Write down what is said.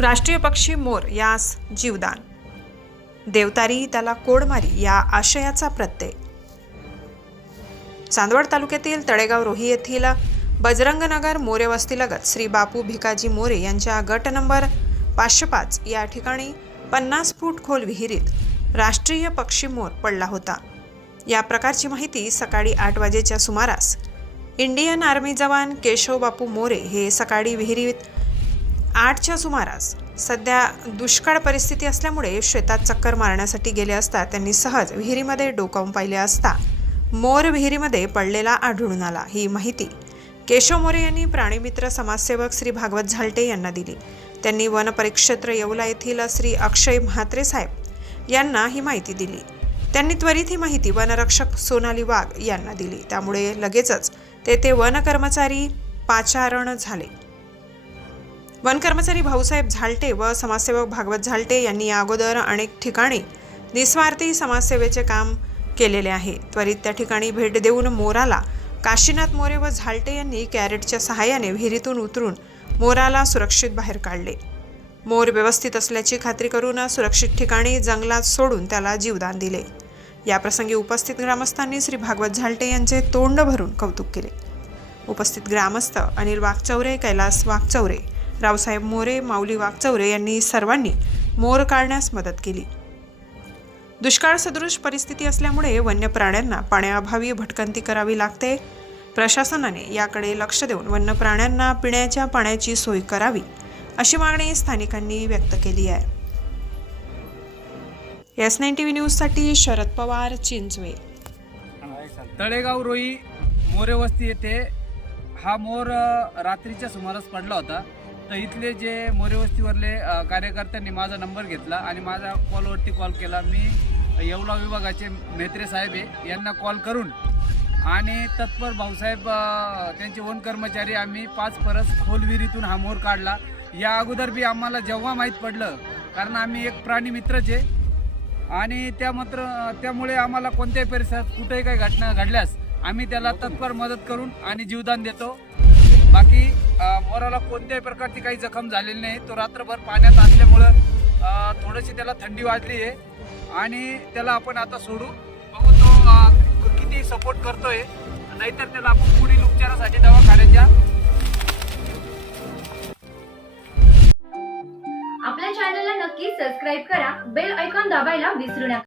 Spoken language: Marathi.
राष्ट्रीय पक्षी मोर यास जीवदान. देवतारी त्याला कोडमारी या आशयाचा प्रत्यय. चांदवड तालुक्यातील तळेगाव रोही येथील बजरंगनगर मोरे वस्तीलगत श्री बापू भिकाजी मोरे यांच्या गट नंबर पाचशे पाच या ठिकाणी पन्नास फूट खोल विहिरीत राष्ट्रीय पक्षी मोर पडला होता. या प्रकारची माहिती सकाळी आठ वाजेच्या सुमारास इंडियन आर्मी जवान केशव बापू मोरे हे सकाळी विहिरीत आठच्या सुमारास सध्या दुष्काळ परिस्थिती असल्यामुळे शेतात चक्कर मारण्यासाठी गेले असता त्यांनी सहज विहिरीमध्ये डोकावून पाहिले असता मोर विहिरीमध्ये पडलेला आढळून आला. ही माहिती केशव मोरे यांनी प्राणीमित्र समाजसेवक श्री भागवत झालटे यांना दिली. त्यांनी वनपरिक्षेत्र येवला येथील श्री अक्षय म्हात्रे साहेब यांना ही माहिती दिली. त्यांनी त्वरित ही माहिती वनरक्षक सोनाली वाघ यांना दिली. त्यामुळे लगेचच तेथे वन कर्मचारी पाचारण झाले. वन कर्मचारी भाऊसाहेब झालटे व समाजसेवक भागवत झालटे यांनी या अगोदर अनेक ठिकाणी निस्वार्थी समाजसेवेचे काम केलेले आहे. त्वरित त्या ठिकाणी भेट देऊन मोराला काशीनाथ मोरे व झालटे यांनी कॅरेटच्या सहाय्याने विहिरीतून उतरून मोराला सुरक्षित बाहेर काढले. मोर व्यवस्थित असल्याची खात्री करून सुरक्षित ठिकाणी जंगलात सोडून त्याला जीवदान दिले. याप्रसंगी उपस्थित ग्रामस्थांनी श्री भागवत झालटे यांचे तोंड भरून कौतुक केले. उपस्थित ग्रामस्थ अनिल वाघचौरे कैलास वाघचौरे रावसाहेब मोरे माऊली वाघचौरे यांनी सर्वांनी मोर काढण्यास मदत केली. दुष्काळ सदृश परिस्थिती असल्यामुळे वन्य प्राण्यांना पाण्याअभावी भटकंती करावी लागते. प्रशासनाने याकडे लक्ष देऊन वन्य प्राण्यांना पिण्याच्या पाण्याची सोय करावी अशी मागणी स्थानिकांनी व्यक्त केली आहे. एस नाईन टी व्ही न्यूजसाठी शरद पवार चिंचवे. तळेगाव रोई मोरे वस्ती येथे हा मोर रात्रीच्या सुमारास पडला होता. तर इथले जे मोरेवस्तीवरले कार्यकर्त्यांनी माझा नंबर घेतला आणि माझा कॉलवरती कॉल केला. मी येवला विभागाचे मेत्रे साहेब आहे यांना कॉल करून आणि तत्पर भाऊसाहेब त्यांचे वन कर्मचारी आम्ही पाच परस खोलविहिरीतून हा मोर काढला. या अगोदर बी आम्हाला जेव्हा माहीत पडलं कारण आम्ही एक प्राणी मित्रच आहे. आणि त्या मात्र त्यामुळे आम्हाला कोणत्याही परिसरात कुठेही काही घटना घडल्यास आम्ही त्याला तत्पर मदत करून आणि जीवदान देतो. बाकी मोराला कोणत्याही प्रकारची काही जखम झालेली नाही. तो रात्रभर पाण्यात असल्यामुळं थोडीशी त्याला थंडी वाजली आहे. आणि त्याला आपण आता सोडू. बघू तो किती सपोर्ट करतोय. नाहीतर त्याला आपण पुढील उपचारासाठी दवाखान्याच्या आपल्या चॅनलला नक्की सबस्क्राईब करा. बेल ऐकॉन दाबायला विसरू नका.